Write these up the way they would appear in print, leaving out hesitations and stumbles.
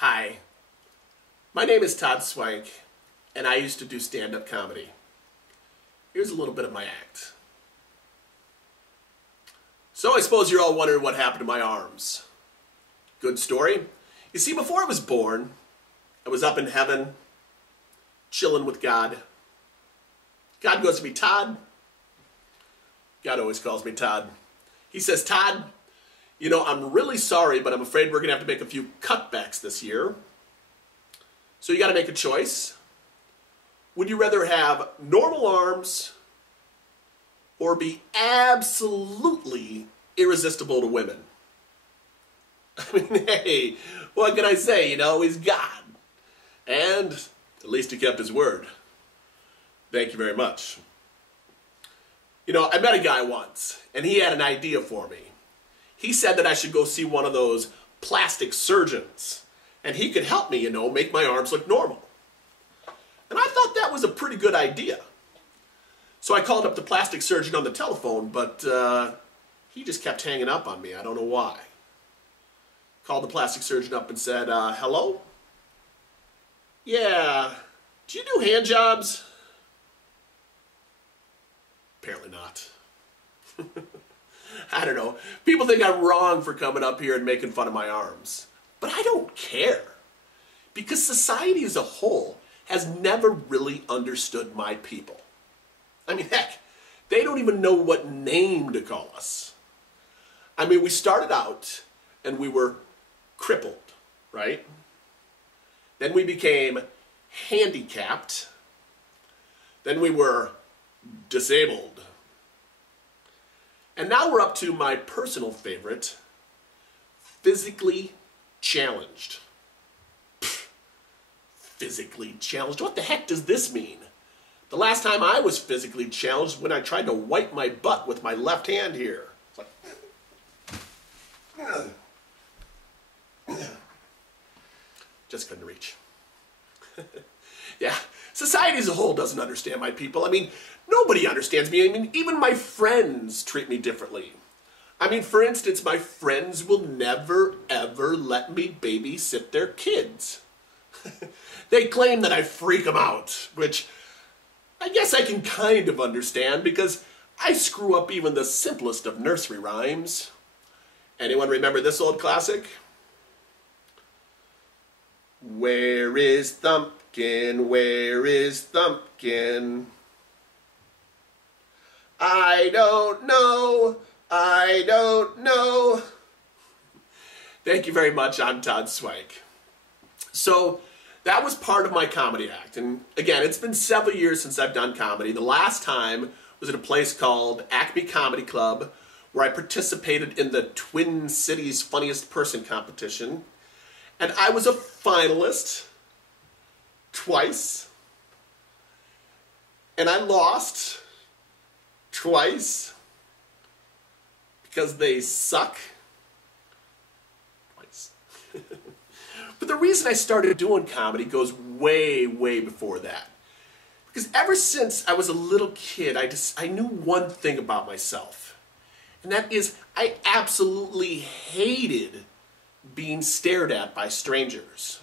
Hi, my name is Todd Swank, and I used to do stand-up comedy. Here's a little bit of my act. So I suppose you're all wondering what happened to my arms. Good story. You see, before I was born, I was up in heaven, chilling with God. God goes to me, Todd. God always calls me Todd. He says, Todd, you know, I'm really sorry, but I'm afraid we're going to have to make a few cutbacks this year. So you got to make a choice. Would you rather have normal arms or be absolutely irresistible to women? I mean, hey, what can I say? You know, he's God. And at least he kept his word. Thank you very much. You know, I met a guy once, and he had an idea for me. He said that I should go see one of those plastic surgeons, and he could help me, you know, make my arms look normal. And I thought that was a pretty good idea. So I called up the plastic surgeon on the telephone, but he just kept hanging up on me. I don't know why. Called the plastic surgeon up and said, hello? Yeah, do you do hand jobs? Apparently not. I don't know. People think I'm wrong for coming up here and making fun of my arms. But I don't care. Because society as a whole has never really understood my people. I mean, heck, they don't even know what name to call us. I mean, we started out and we were crippled, right? Then we became handicapped. Then we were disabled. And now we're up to my personal favorite, physically challenged. Pfft, physically challenged? What the heck does this mean? The last time I was physically challenged when I tried to wipe my butt with my left hand here. It's like, just couldn't reach. Yeah, society as a whole doesn't understand my people. I mean, nobody understands me. I mean, even my friends treat me differently. I mean, for instance, my friends will never, ever let me babysit their kids. They claim that I freak them out, which I guess I can kind of understand because I screw up even the simplest of nursery rhymes. Anyone remember this old classic? Where is Thumpkin? Where is Thumpkin? I don't know. I don't know. Thank you very much. I'm Todd Swank. So that was part of my comedy act. And again, it's been several years since I've done comedy. The last time was at a place called Acme Comedy Club, where I participated in the Twin Cities Funniest Person competition. And I was a finalist twice. And I lost twice because they suck twice. But the reason I started doing comedy goes way, way before that. Because ever since I was a little kid, I knew one thing about myself. And that is I absolutely hated being stared at by strangers.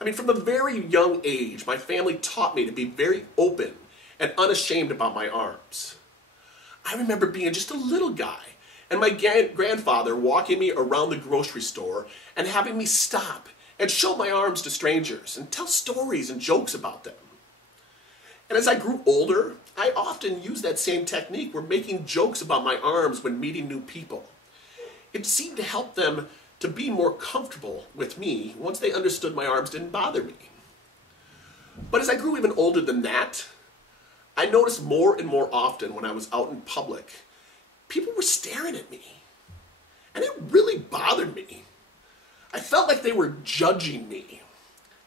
I mean, from a very young age, my family taught me to be very open and unashamed about my arms. I remember being just a little guy and my grandfather walking me around the grocery store and having me stop and show my arms to strangers and tell stories and jokes about them. And as I grew older, I often used that same technique. We're making jokes about my arms when meeting new people. It seemed to help them to be more comfortable with me once they understood my arms didn't bother me. But as I grew even older than that, I noticed more and more often when I was out in public, people were staring at me. And it really bothered me. I felt like they were judging me.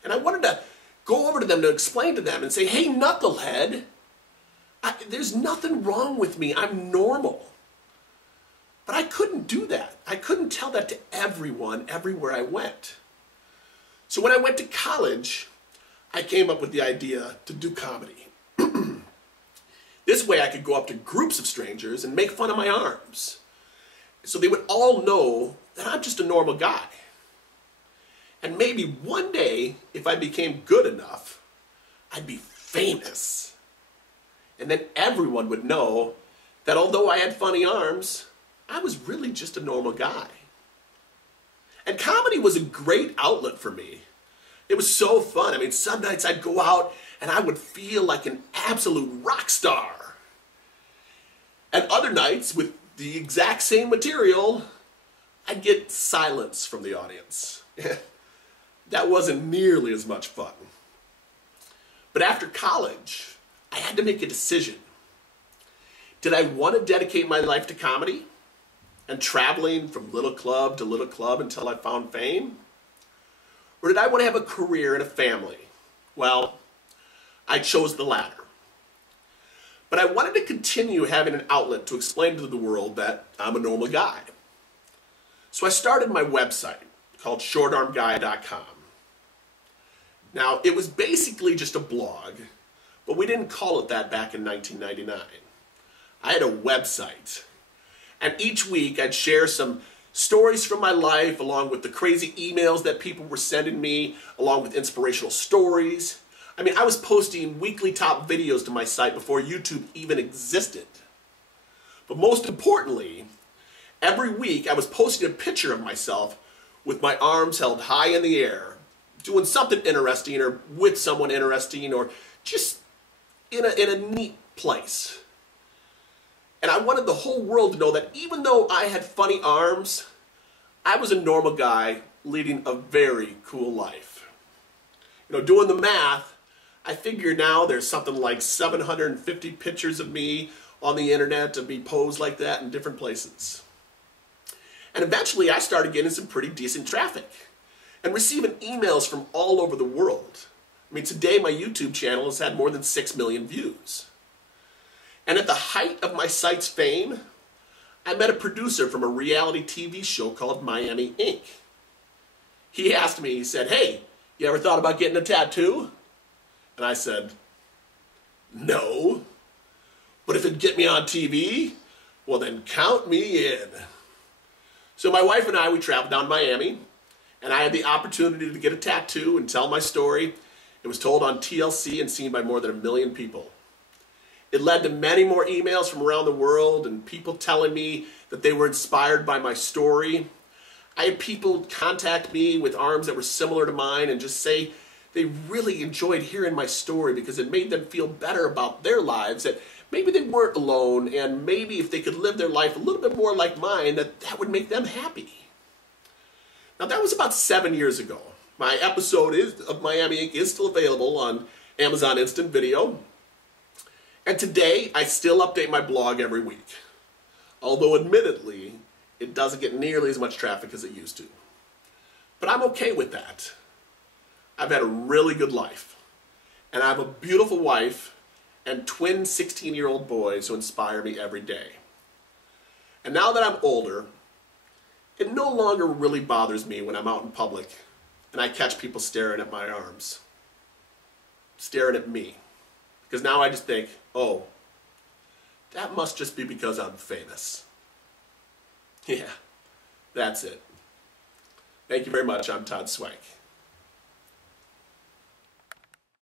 And I wanted to go over to them to explain to them and say, hey, knucklehead, there's nothing wrong with me. I'm normal. But I couldn't do that. I couldn't tell that to everyone, everywhere I went. So when I went to college, I came up with the idea to do comedy. This way I could go up to groups of strangers and make fun of my arms. So they would all know that I'm just a normal guy. And maybe one day, if I became good enough, I'd be famous. And then everyone would know that although I had funny arms, I was really just a normal guy. And comedy was a great outlet for me. It was so fun. I mean, some nights I'd go out and I would feel like an absolute rock star. And other nights, with the exact same material, I'd get silence from the audience. That wasn't nearly as much fun. But after college, I had to make a decision. Did I want to dedicate my life to comedy and traveling from little club to little club until I found fame? Or did I want to have a career and a family? Well, I chose the latter. But I wanted to continue having an outlet to explain to the world that I'm a normal guy. So I started my website called shortarmguy.com. Now, it was basically just a blog, but we didn't call it that back in 1999. I had a website, and each week I'd share some stories from my life along with the crazy emails that people were sending me, along with inspirational stories. I mean, I was posting weekly top videos to my site before YouTube even existed. But most importantly, every week I was posting a picture of myself with my arms held high in the air, doing something interesting or with someone interesting or just in a neat place. And I wanted the whole world to know that even though I had funny arms, I was a normal guy leading a very cool life. You know, doing the math, I figure now there's something like 750 pictures of me on the internet of me posed like that in different places. And eventually I started getting some pretty decent traffic and receiving emails from all over the world. I mean, today my YouTube channel has had more than 6 million views. And at the height of my site's fame, I met a producer from a reality TV show called Miami Inc. He asked me, he said, "Hey, you ever thought about getting a tattoo?" And I said, "No. But if it'd get me on TV, well then count me in." So my wife and I, we traveled down to Miami, and I had the opportunity to get a tattoo and tell my story. It was told on TLC and seen by more than 1 million people. It led to many more emails from around the world and people telling me that they were inspired by my story. I had people contact me with arms that were similar to mine and just say they really enjoyed hearing my story because it made them feel better about their lives, that maybe they weren't alone, and maybe if they could live their life a little bit more like mine, that would make them happy. Now that was about 7 years ago. My episode of Miami Inc. is still available on Amazon Instant Video. And today, I still update my blog every week. Although admittedly, it doesn't get nearly as much traffic as it used to. But I'm okay with that. I've had a really good life. And I have a beautiful wife and twin 16-year-old boys who inspire me every day. And now that I'm older, it no longer really bothers me when I'm out in public and I catch people staring at my arms. Staring at me. Because now I just think, oh, that must just be because I'm famous. Yeah, that's it. Thank you very much. I'm Todd Swank.